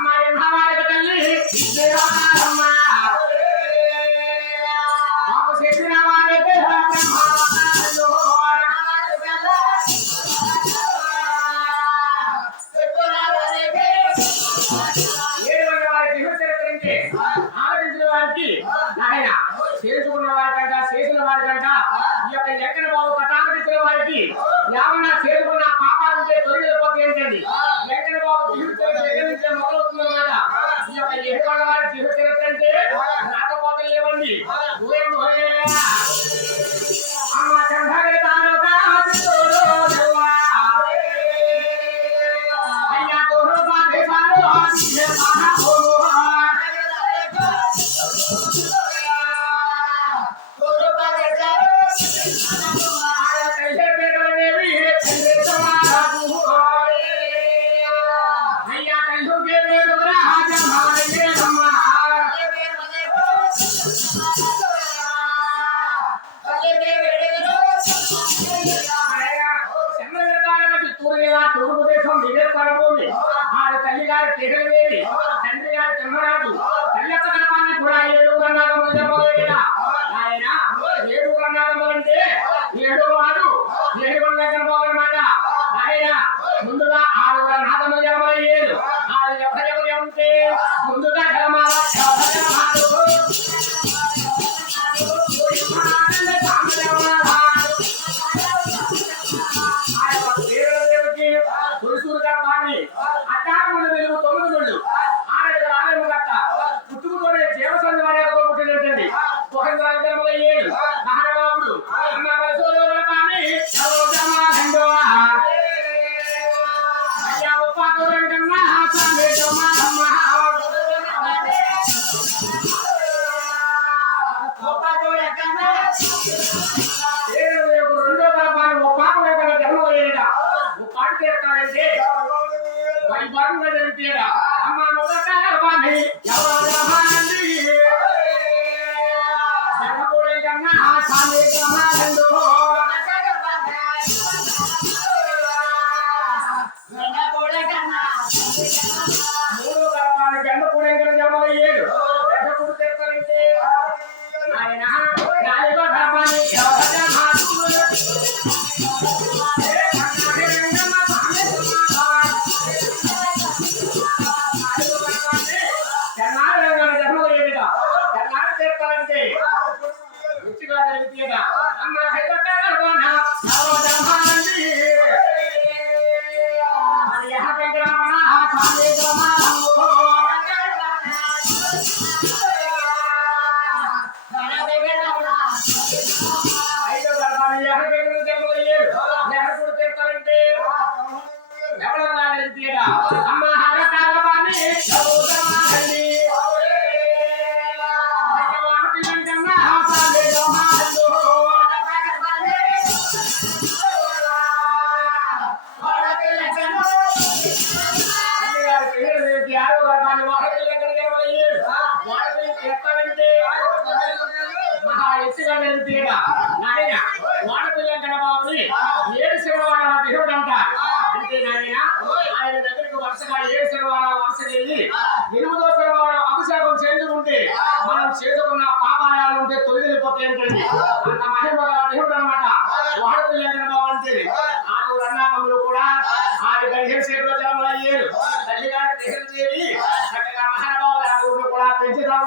my life. పూర్వే నా తూర్పుదేశం వివేకపడబోని ఆరు తల్లి గారి తెగలవేది తండ్రి గారి తిమ్మరాజు తల్లి యొక్క కూడా ఏడు అన్నారు తీయగా నాయన వాడపిల్ల ఏడు శివవాడ దేవుడు అంటారు వరుసగా ఏడు శివవాడ వరుస వెళ్ళి ఎనిమిదో శివవాడ మనం చేసుకున్న పాపాలు ఉంటే తొలగిపోతే ఏంటండి అంత అనమాట వాడపిల్ల గణబాబు అంటే ఆరుగురు అన్నాకములు కూడా ఆరు పదిహేను సేపుల జన్మలు చక్కగా మహానుభావులు ఆరుగురు కూడా పెంచుతా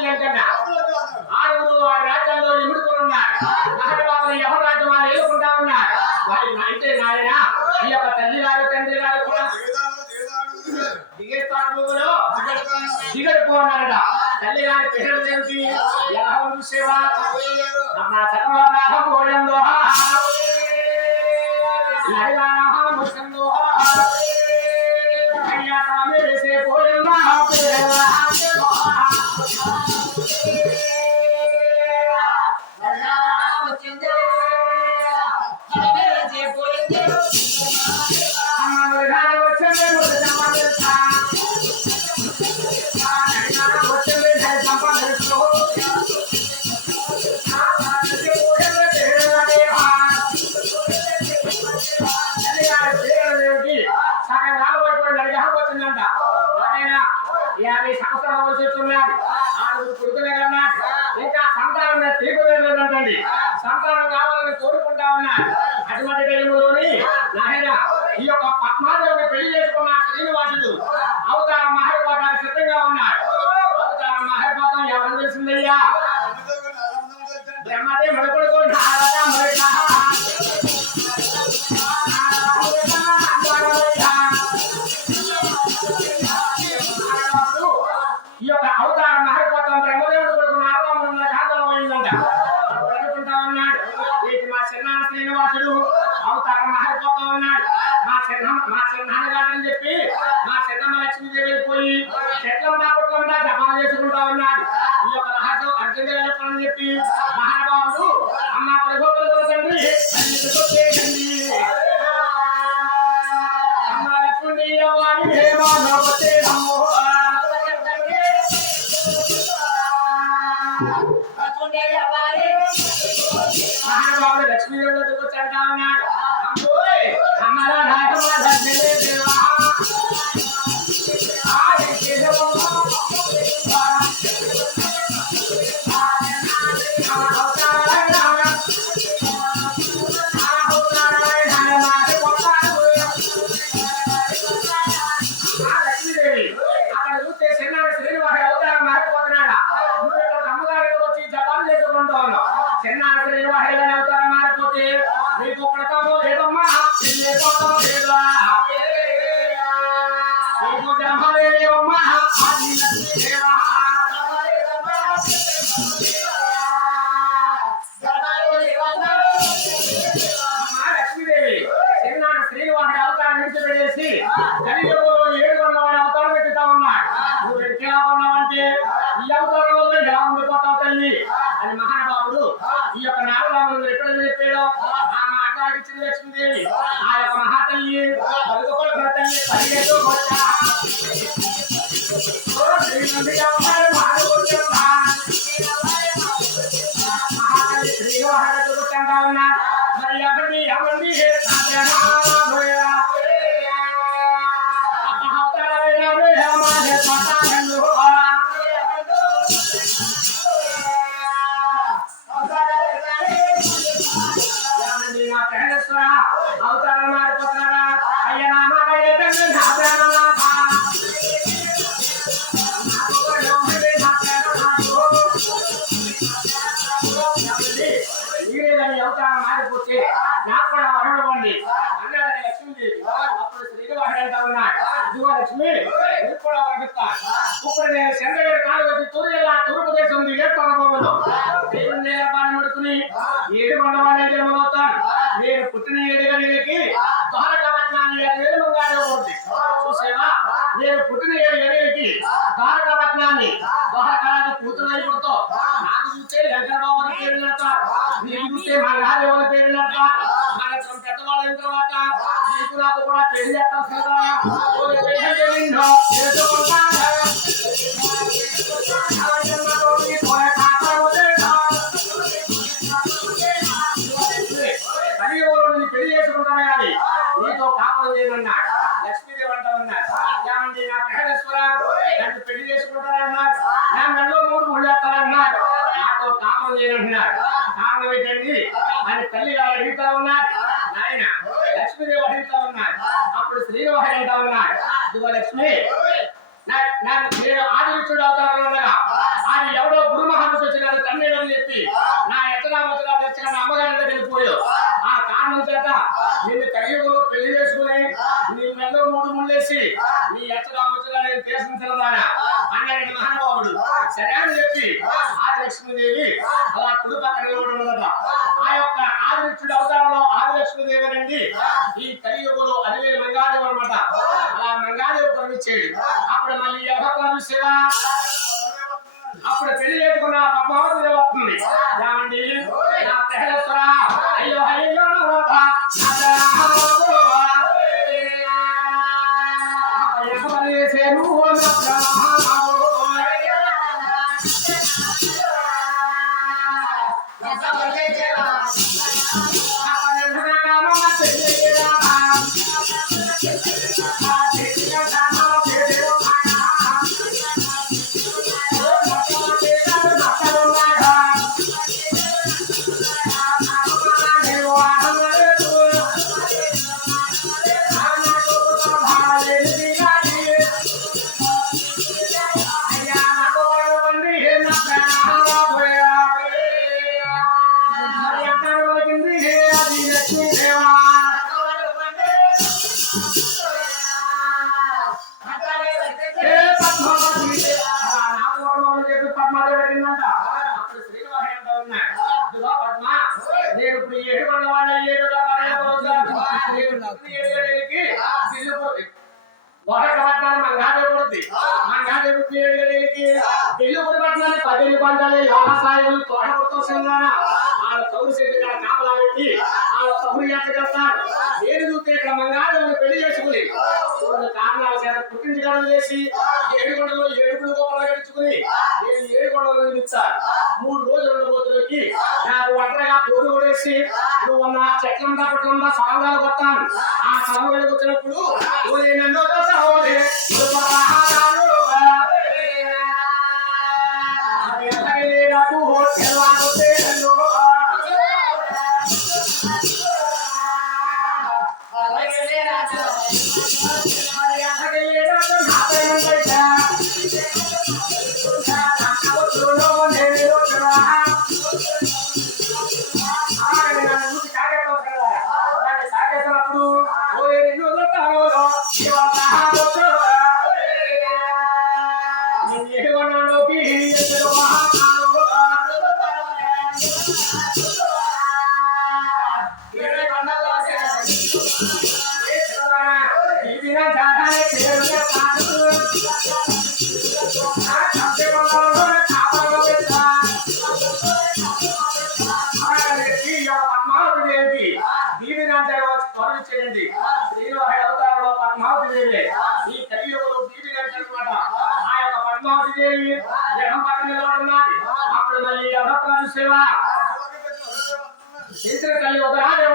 Olha na. చెప్పి మహానుభావుడు అమ్మ పరిభోగంలో తండ్రి నువ్వు అంటే ఈ అవతారం వల్ల ఎలా ఉండిపోతావు తల్లి. అని మహానుభావుడు ఈ యొక్క నారదాముడు ఎక్కడ చెప్పాడో ఆ మాట్లాడించిన లక్ష్మీదేవి. ఆ యొక్క మహాతల్లి తల్లి పరిగెత్తు నేను పుట్టిన ఏడు గడియలకి ద్వారకాపట్నాన్ని ద్వారకాలకు కూతురు పుడతావు నాకు చూస్తే వెంకటబాబు అని పేరు పెడతారు నీకు చూస్తే మా గారి ఎవరి పేరు పెడతారు మన పెద్దవాళ్ళ అయిన తర్వాత నీకు నాకు కూడా పెళ్ళి చేస్తాం కదా? మెడలో మూడు నాతో కాపురం చేయనంటున్నాడు కారణం ఏంటండి? అని తల్లి గారు అడుగుతా ఉన్నాడు నాయన లక్ష్మీదేవి అడుగుతా ఉన్నాడు అప్పుడు శ్రీనివాస అంటా ఉన్నాడు ఇదిగో లక్ష్మి నా- నా- నేను ఆదిత్యుడు అవుతాను అనగా అది ఎవడో గురు మహర్షి వచ్చినాడు తండ్రి అని చెప్పి నా ఎత్తనా వచ్చిన నా అమ్మగారి దగ్గర వెళ్ళిపోయాడు చేత నిన్ను కలియుగంలో పెళ్ళి చేసుకుని నీ మెల్లో మూడు ముళ్ళేసి నీ ఎత్తనామతుగా నేను కేసించదానా అన్నాడు మహానుభావుడు సరే అని చెప్పి ఆదిలక్ష్మీదేవి అలా కుడి పక్కన నిలబడి ఉన్నదట ఆ యొక్క ఆదిత్యుడు అవతారంలో ఆదిలక్ష్మీదేవి అండి ఈ కలియుగంలో అదివేలు మంగాదేవి అనమాట అలా మంగాదేవి పరమిచ్చేది అప్పుడు మళ్ళీ ఎవరు పరమిస్తేవా అప్పుడు పెళ్ళి చేసుకున్న పద్మావతి వస్తుంది ఏమండి? పంచాలి వ్యవసాయం తోటపుతో సింగాన వాళ్ళ కౌరు గారు కాపలా పెట్టి వాళ్ళ కౌరు ఎత్తగలుగుతారు నేను చూస్తే ఇక్కడ మంగాదేవిని పెళ్ళి చేసుకుని కొన్ని కారణాల చేత పుట్టించడం చేసి ఏడుగొండలో ఏడుగులు గొప్పలు గడుచుకుని నేను ఏడుగొండలో నిలిచాను. మూడు రోజులు ఉండబోతులకి నాకు ఒంటరిగా పోరు కొడేసి నువ్వు ఉన్న చెట్లంతా పుట్లంతా సాంగాలు కొత్తాను ఆ సమయంలోకి వచ్చినప్పుడు ఓలే నన్ను ಉದಾಹರಣೆ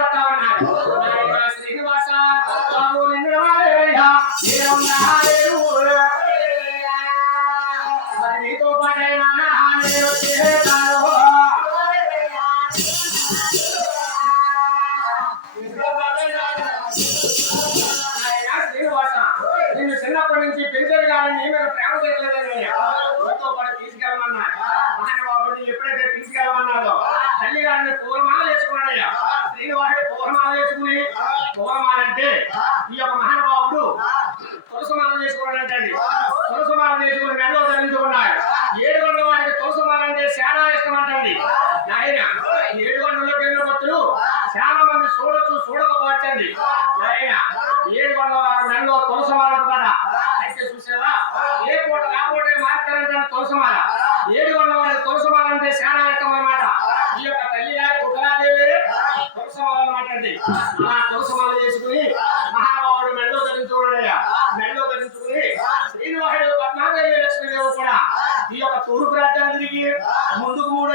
చేసుకున్నాడంటండి తులసమాల చేసుకుని మెడలో ధరించుకున్నాడు ఏడు గంటల వారికి తులసమాల అంటే చాలా ఇష్టం అంటండి నాయన ఏడు గంటల్లోకి వెళ్ళిన భక్తులు చాలా మంది చూడొచ్చు చూడకపోవచ్చండి. ఆయన ఏడు గంటల వారి మెడలో తులసమాల కదా. అయితే చూసావా? ఏ పూట ఆ పూట మార్చారంటే తులసమాల ఏడు గంటల వారి తులసమాల అంటే చాలా ఇష్టం అనమాట ఈ యొక్క తల్లి గారి ఉగ్రాదేవి తులసమాల అన్నమాట అండి. ఆ తులసమాల చేసుకుని మహా మహానుభావుడు మెడలో ధరించుకున్నాడయ్యా. మెడలో ధరించుకుని శ్రీనివాసుడు పద్మాదేవి లక్ష్మీదేవి కూడా ఈ యొక్క తూర్పు రాజ్యాన్ని తిరిగి ముందుకు మూడు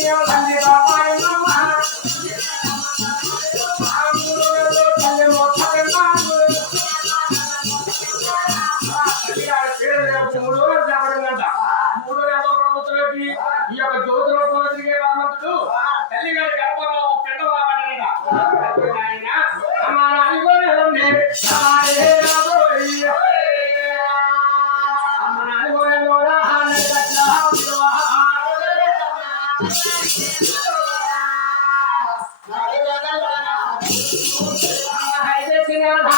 ఈ Thank you.